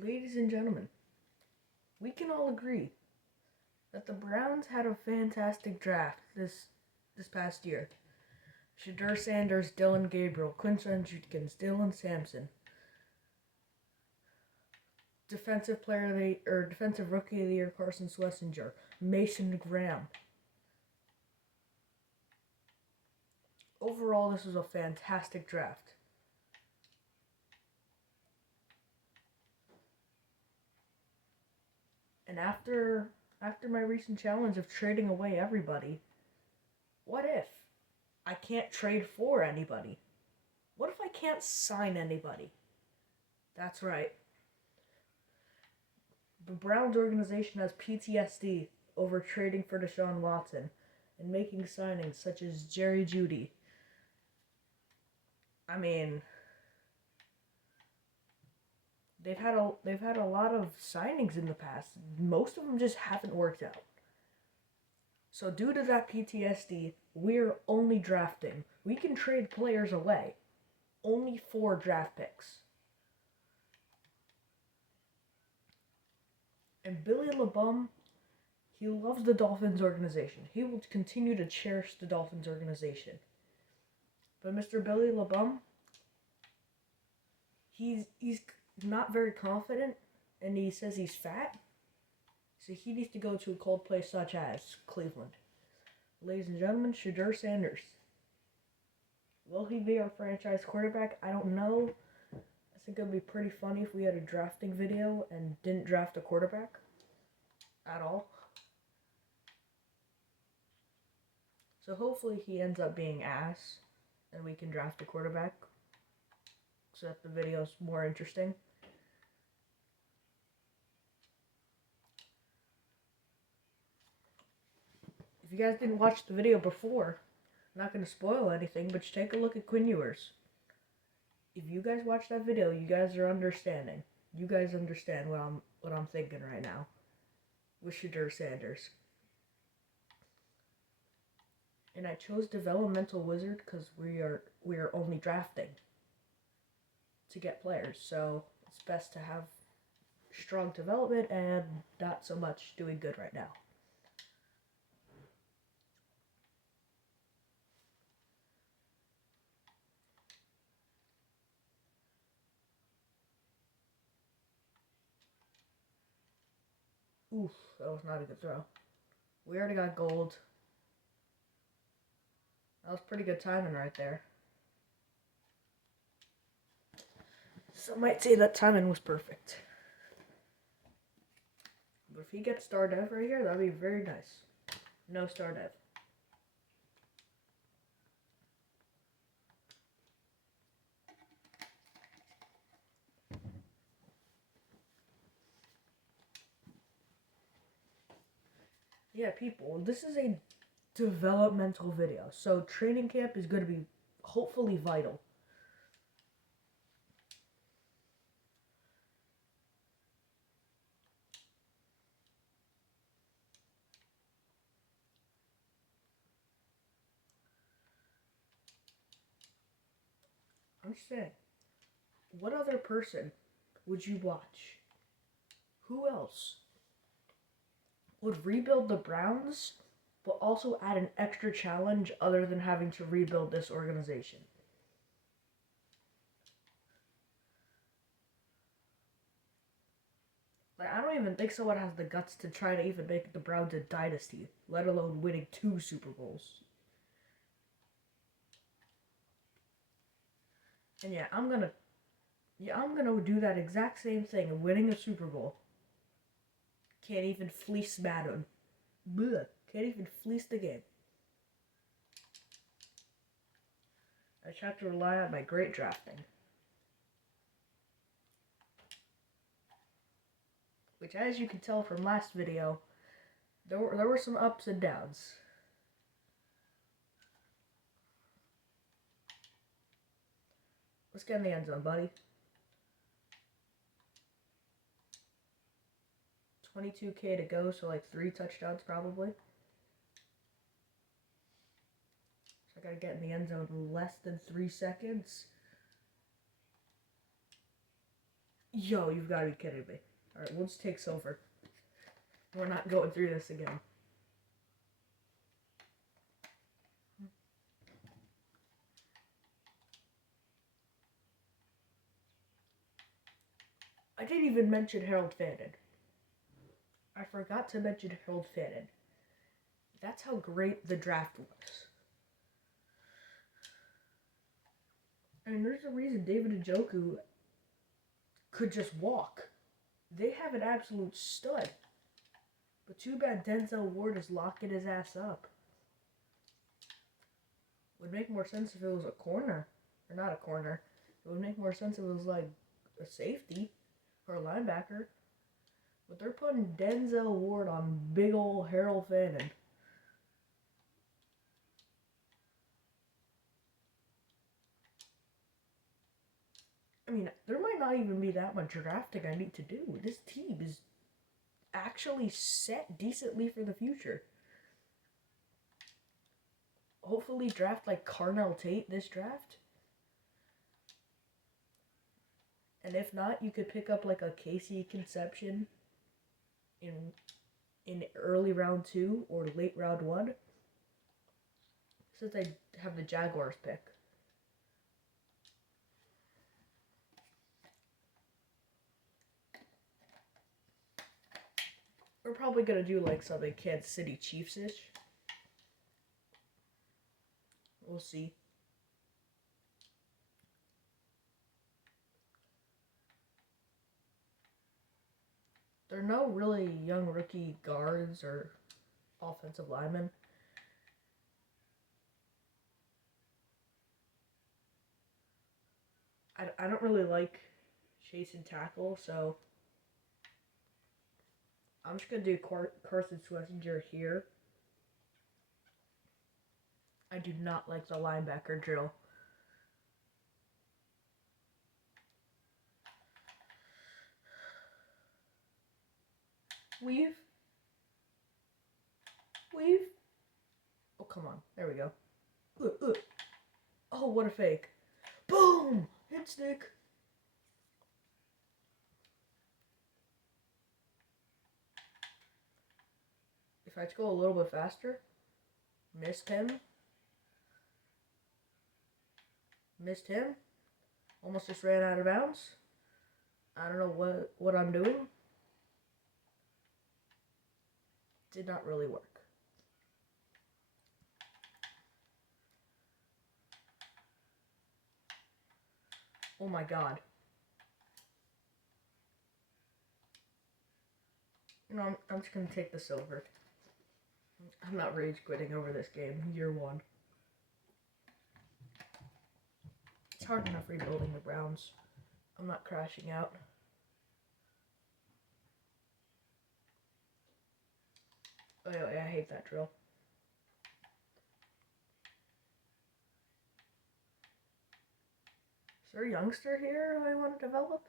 Ladies and gentlemen, we can all agree that the Browns had a fantastic draft this past year. Shadur Sanders, Dylan Gabriel, Quinton Judkins, Dylan Sampson, defensive rookie of the year Carson Schlesinger, Mason Graham. Overall, this was a fantastic draft. And after my recent challenge of trading away everybody, what if I can't trade for anybody? What if I can't sign anybody? That's right. The Browns organization has PTSD over trading for Deshaun Watson and making signings such as Jerry Jeudy. I mean, they've had a lot of signings in the past. Most of them just haven't worked out. So due to that PTSD, we're only drafting. We can trade players away. Only 4 draft picks. And Billy LeBum, he loves the Dolphins organization. He will continue to cherish the Dolphins organization. But Mr. Billy LeBum, he's not very confident, and he says he's fat. So he needs to go to a cold place such as Cleveland. Ladies and gentlemen, Shadur Sanders. Will he be our franchise quarterback? I don't know. I think it would be pretty funny if we had a drafting video and didn't draft a quarterback at all. So hopefully he ends up being ass and we can draft a quarterback so that the video's more interesting. If you guys didn't watch the video before, I'm not going to spoil anything, but just take a look at Quinn Ewers. If you guys watch that video, you guys are understanding. You guys understand what I'm thinking right now with Shadur Sanders. And I chose developmental wizard because we are only drafting to get players, so it's best to have strong development and not so much doing good right now. Oof, that was not a good throw. We already got gold. That was pretty good timing right there. Some might say that timing was perfect. But if he gets star dev right here, that'd be very nice. No star dev. Yeah, people, this is a developmental video, so training camp is going to be hopefully vital. I'm just saying, what other person would you watch? Who else would rebuild the Browns, but also add an extra challenge other than having to rebuild this organization? Like, I don't even think someone has the guts to try to even make the Browns a dynasty, let alone winning 2 Super Bowls. And yeah, I'm gonna do that exact same thing of winning a Super Bowl. Can't even fleece Madden. Blech. Can't even fleece the game. I just have to rely on my great drafting. Which, as you can tell from last video, there were some ups and downs. Let's get in the end zone, buddy. 22K to go, so like 3 touchdowns probably. So I gotta get in the end zone in less than 3 seconds. Yo, you've got to be kidding me. Alright, we'll just take silver. We're not going through this again. I didn't even mention Harold Fannin. I forgot to mention Harold Fannin. That's how great the draft was. I mean, there's a reason David Njoku could just walk. They have an absolute stud. But too bad Denzel Ward is locking his ass up. Would make more sense if it was a corner. Or not a corner. It would make more sense if it was like a safety or a linebacker. But they're putting Denzel Ward on big ol' Harold Fannin. I mean, there might not even be that much drafting I need to do. This team is actually set decently for the future. Hopefully draft like Carnell Tate this draft. And if not, you could pick up like a Casey Conception in early round 2 or late round 1. Since I have the Jaguars pick. We're probably gonna do like something Kansas City Chiefs-ish. We'll see. There are no really young rookie guards or offensive linemen. I don't really like chasing tackle, so I'm just going to do Carson Schlesinger here. I do not like the linebacker drill. Weave. Oh, come on. There we go. Oh, what a fake. Boom! Hit stick. If I just go a little bit faster. Missed him. Almost just ran out of bounds. I don't know what I'm doing. Did not really work. Oh my god. You know, I'm just going to take the silver. I'm not rage quitting over this game. Year 1. It's hard enough rebuilding the Browns. I'm not crashing out. Oh yeah, I hate that drill. Is there a youngster here who I want to develop?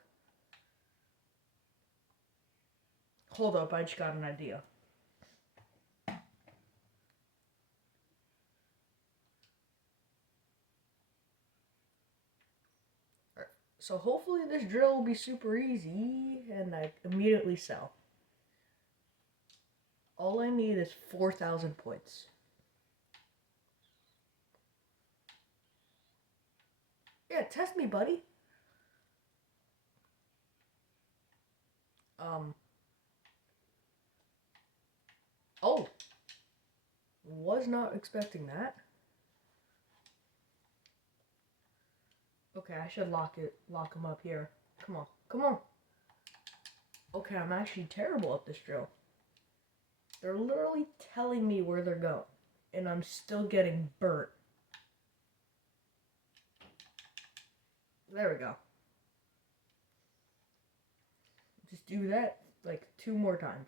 Hold up, I just got an idea. Alright, so hopefully this drill will be super easy, and I immediately sell. All I need is 4,000 points. Yeah, test me, buddy. Oh. Was not expecting that. Okay, I should lock him up here. Come on. Okay, I'm actually terrible at this drill. They're literally telling me where they're going, and I'm still getting burnt. There we go. Just do that like 2 more times.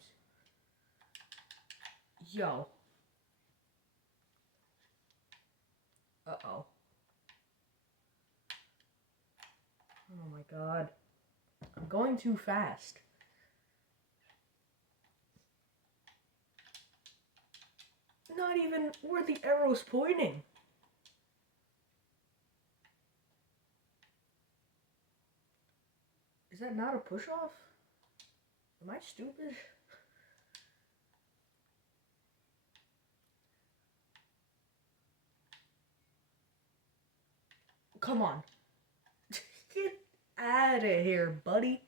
Yo. Uh-oh. Oh my god. I'm going too fast. Not even where the arrow's pointing. Is that not a push-off? Am I stupid? Come on. Get out of here, buddy.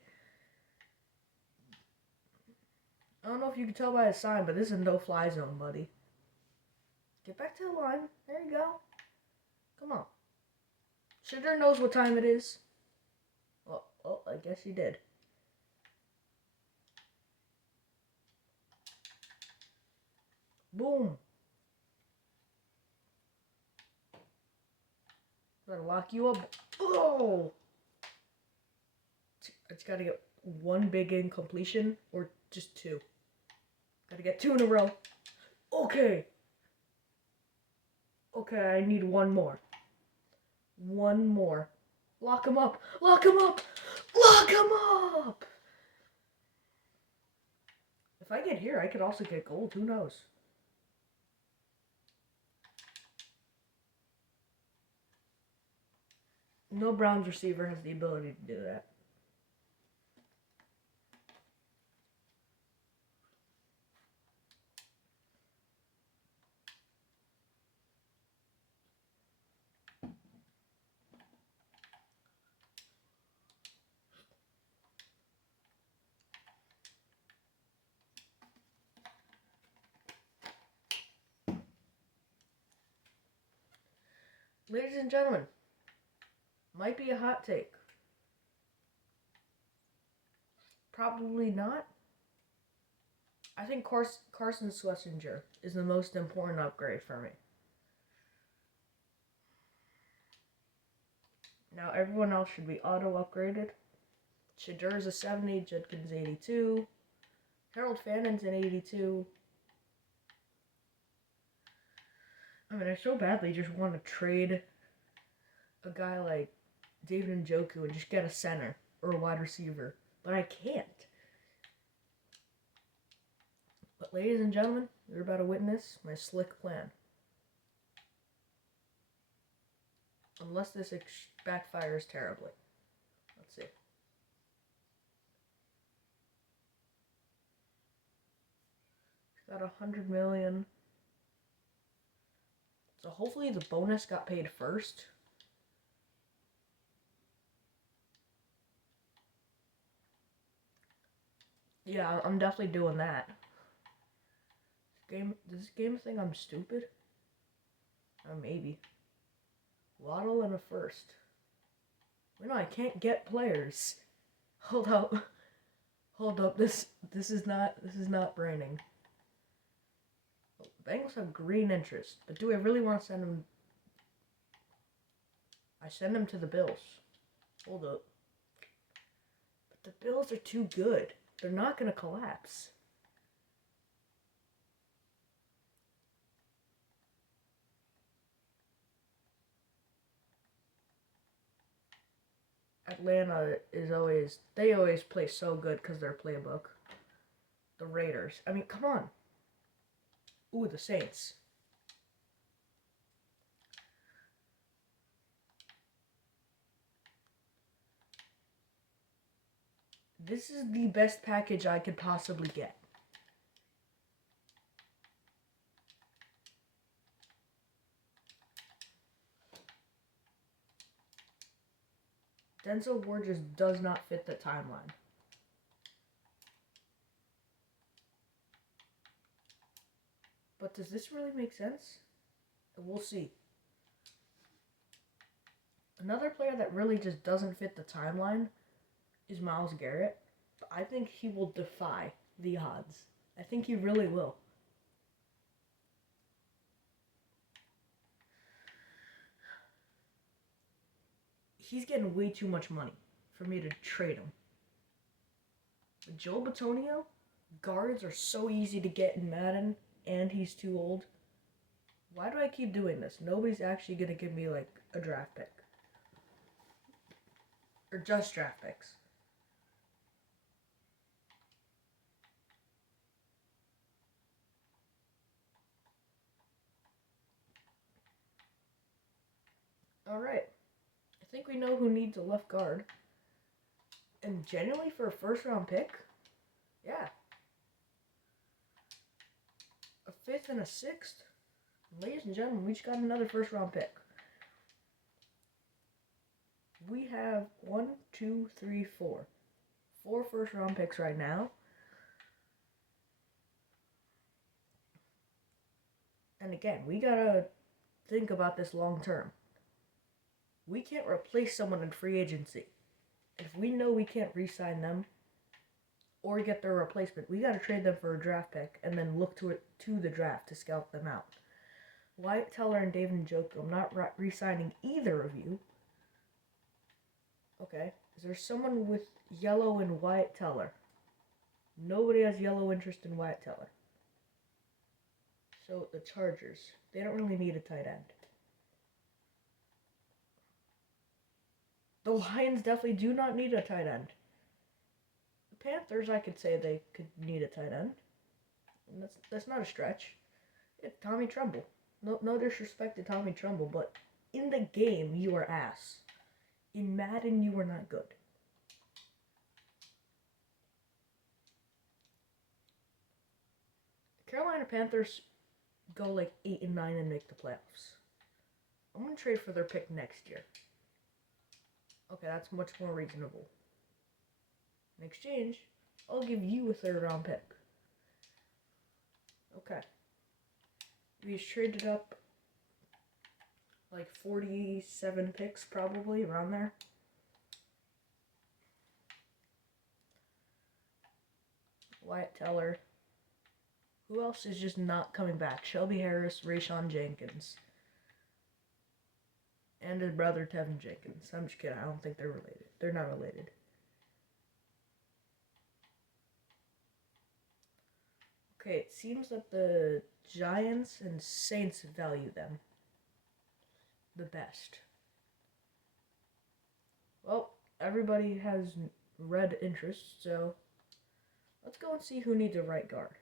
I don't know if you can tell by the sign, but this is a no-fly zone, buddy. Get back to the line. There you go. Come on. Shedeur knows what time it is. Oh, I guess he did. Boom. Gotta lock you up. Oh! I just gotta get one big incompletion, or just two. Gotta get two in a row. Okay. Okay, I need one more. One more. Lock him up. Lock him up. Lock him up! If I get here, I could also get gold. Who knows? No Browns receiver has the ability to do that. Ladies and gentlemen, might be a hot take. Probably not. I think Carson Schlesinger is the most important upgrade for me. Now everyone else should be auto-upgraded. Shedeur's a 70, Judkins 82. Harold Fannon's an 82. I mean, I so badly just want to trade a guy like David Njoku and just get a center or a wide receiver, but I can't. But ladies and gentlemen, you're about to witness my slick plan. Unless this backfires terribly. Let's see. Got 100 million. So hopefully the bonus got paid first. Yeah, I'm definitely doing that. Does this game think I'm stupid? Or maybe. Waddle and a first. Wait, no, I can't get players. Hold up. Hold up. This is not braining. Bengals have green interest, but do I really want to send them? I send them to the Bills. Hold up. But the Bills are too good. They're not going to collapse. Atlanta they always play so good because their playbook. The Raiders. I mean, come on. Ooh, the Saints. This is the best package I could possibly get. Denzel Ward just does not fit the timeline. But does this really make sense? We'll see. Another player that really just doesn't fit the timeline is Myles Garrett. But I think he will defy the odds. I think he really will. He's getting way too much money for me to trade him. But Joe Bitonio, guards are so easy to get in Madden, and he's too old. Why do I keep doing this? Nobody's actually going to give me, like, a draft pick. Or just draft picks. Alright. I think we know who needs a left guard. And genuinely for a first round pick, yeah. A fifth and a sixth. Ladies and gentlemen, we just got another first round pick. We have 1, 2, 3, 4. 4 first round picks right now. And again, we gotta think about this long term. We can't replace someone in free agency. If we know we can't re-sign them or get their replacement, we gotta trade them for a draft pick and then look to the draft to scout them out. Wyatt Teller and David Njoku, I'm not re-signing either of you. Okay, is there someone with yellow in Wyatt Teller? Nobody has yellow interest in Wyatt Teller. So the Chargers, they don't really need a tight end. The Lions definitely do not need a tight end. The Panthers, I could say they could need a tight end. And that's not a stretch. It's Tommy Tremble. No disrespect to Tommy Tremble, but in the game, you are ass. In Madden, you are not good. Carolina Panthers go like 8 and 9 and make the playoffs. I'm gonna trade for their pick next year. Okay, that's much more reasonable. In exchange, I'll give you a third round pick. Okay. We traded up like 47 picks, probably, around there. Wyatt Teller. Who else is just not coming back? Shelby Harris, Rayshon Jenkins. And his brother, Tevin Jenkins. I'm just kidding. I don't think they're related. They're not related. Okay, it seems that the Giants and Saints value them the best. Well, everybody has red interest, so let's go and see who needs a right guard.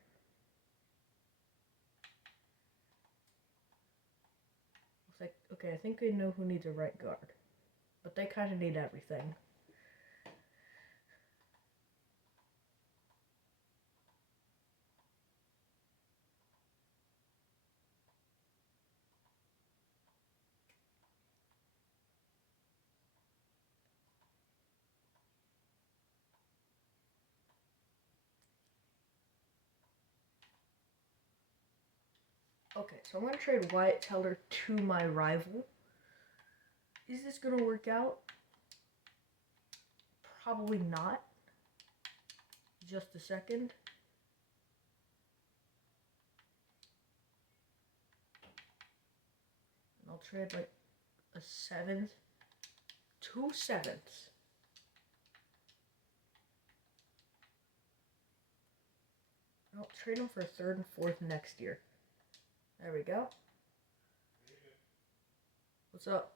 Looks like, okay, I think I know who needs a right guard, but they kind of need everything. Okay, so I'm going to trade Wyatt Teller to my rival. Is this going to work out? Probably not. Just a second. And I'll trade like a 7th. 2 7ths. I'll trade them for a 3rd and 4th next year. There we go. What's up?